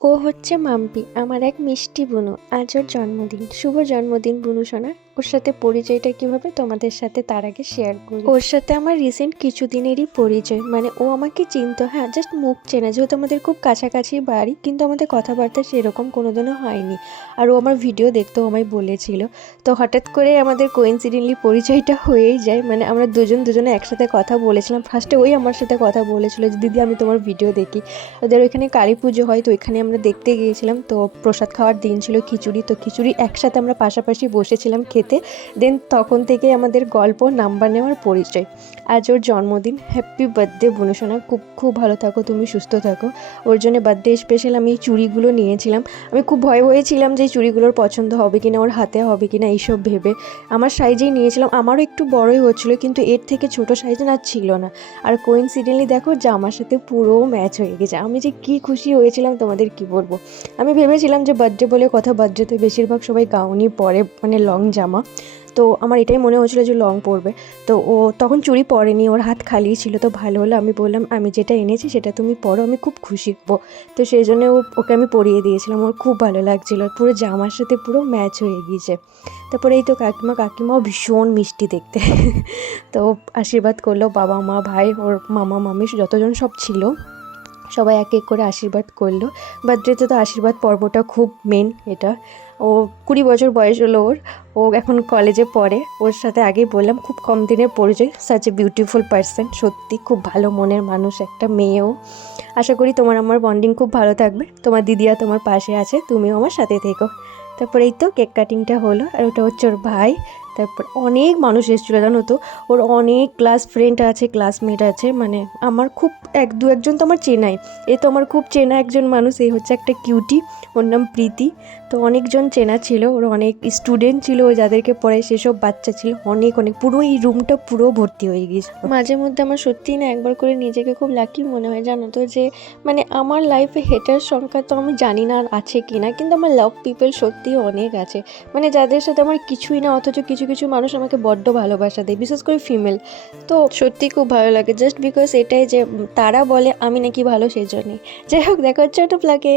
ও হচ্ছে মাম্পি, আমার এক মিষ্টি বুনু। আজ ওর জন্মদিন। শুভ জন্মদিন বুনু সোনা। ওর সাথে পরিচয়টা কিভাবে তোমাদের সাথে তার আগে শেয়ার করি। ওর সাথে আমার রিসেন্ট কিছুদিনেরই পরিচয়, মানে ও আমাকে চিনতো, হ্যাঁ জাস্ট মুখ চেনা, যেহেতু আমাদের খুব কাছাকাছি বাড়ি, কিন্তু আমাদের কথাবার্তা সেরকম কোনোদিনও হয়নি। আর ও আমার ভিডিও দেখতেও আমায় বলেছিল। তো হঠাৎ করে আমাদের কোইন্সিডেন্টলি পরিচয়টা হয়েই যায়, মানে আমরা দুজনে একসাথে কথা বলেছিলাম। ফার্স্টে ওই আমার সাথে কথা বলেছিল যে দিদি আমি তোমার ভিডিও দেখি। ওদের ওইখানে কালী পুজো হয়, তো ওইখানে আমরা দেখতে গিয়েছিলাম। তো প্রসাদ খাওয়ার দিন ছিল, খিচুড়ি। তো খিচুড়ি একসাথে আমরা পাশাপাশি বসেছিলাম খেতে। দেন তখন থেকেই আমাদের গল্প, নাম্বার নেওয়ার পরিচয়। আজ ওর জন্মদিন। হ্যাপি বার্থডে বুনুসোনা, খুব খুব ভালো থাকো, তুমি সুস্থ থাকো। ওর জন্য বার্থডে স্পেশাল আমি এই চুড়িগুলো নিয়েছিলাম। আমি খুব ভয়ে ছিলাম যে এই চুড়িগুলোর পছন্দ হবে কিনা, ওর হাতে হবে কিনা, এইসব ভেবে আমার সাইজেই নিয়েছিলাম। আমারও একটু বড়ই হচ্ছিলো, কিন্তু এর থেকে ছোট সাইজ না ছিল না। আর কোইন্সিডেন্টলি দেখো জামার সাথে পুরো ম্যাচ হয়ে গেছে। আমি যে কি খুশি হয়েছিলাম তোমাদের কি বলবো। আমি ভেবেছিলাম যে বার্থডে বলে কথা, বার্থডেতে বেশিরভাগ সবাই গাউনই পরে, মানে লং জামা। তো আমার এটাই মনে হচ্ছিলো যে লং পরবে। তো ও তখন চুড়ি পরেনি, ওর হাত খালি ছিল। তো ভালো হলো, আমি বললাম আমি যেটা এনেছি সেটা তুমি পরো, আমি খুব খুশি হবো। তো সেই জন্য ওকে আমি পরিয়ে দিয়েছিলাম। ওর খুব ভালো লাগছিলো, পুরো জামার সাথে পুরো ম্যাচ হয়ে গিয়েছে। তারপরে এই তো কাকিমাও ভীষণ মিষ্টি দেখতে। তো আশীর্বাদ করলো বাবা মা ভাই, ওর মামা মামি যতজন সব ছিল, সবাই এক এক করে আশীর্বাদ করলো। বার্থডেতে তো আশীর্বাদ পর্বটা খুব মেন। এটা ও 20 বছর বয়স হলো ওর। ও এখন কলেজে পড়ে। ওর সাথে আগেই বললাম খুব কম দিনের পরিচয়। সাচ এ বিউটিফুল পার্সন, সত্যি খুব ভালো মনের মানুষ একটা মেয়েও। আশা করি তোমার আমার বন্ডিং খুব ভালো থাকবে। তোমার দিদিয়া তোমার পাশে আছে, তুমিও আমার সাথে থেকো। তারপরে এই তো কেক কাটিংটা হলো, আর ওটা হচ্ছে ওর ভাই। তারপর অনেক মানুষ এসেছিলো জানো তো। ওর অনেক ক্লাস ফ্রেন্ড আছে, ক্লাসমেট আছে, মানে আমার খুব দু একজন তো আমার চেনাই। এ তো আমার খুব চেনা একজন মানুষ, এই হচ্ছে একটা কিউটি, ওর নাম প্রীতি। তো অনেকজন চেনা ছিল, ওর অনেক স্টুডেন্ট ছিল, ও যাদেরকে পড়ায় সেসব বাচ্চা ছিল অনেক অনেক, পুরো এই রুমটা পুরো ভর্তি হয়ে গিয়েছিল। মাঝে মধ্যে আমার সত্যিই না একবার করে নিজেকে খুব লাকি মনে হয় জানো তো, যে মানে আমার লাইফে হেটার সংখ্যা তো আমি জানি না আর আছে কি না, কিন্তু আমার লাভ পিপল সত্যিই অনেক আছে। মানে যাদের সাথে আমার কিছুই না, অথচ কিছু কিছু মানুষ আমাকে বড্ড ভালোবাসা দেয়, বিশেষ করে ফিমেল। তো সত্যিই খুব ভালো লাগে, জাস্ট বিকজ এটাই যে তারা বলে আমি নাকি ভালো, সেই জন্যই। যাই হোক, দেখা হচ্ছে একটা প্লাগে।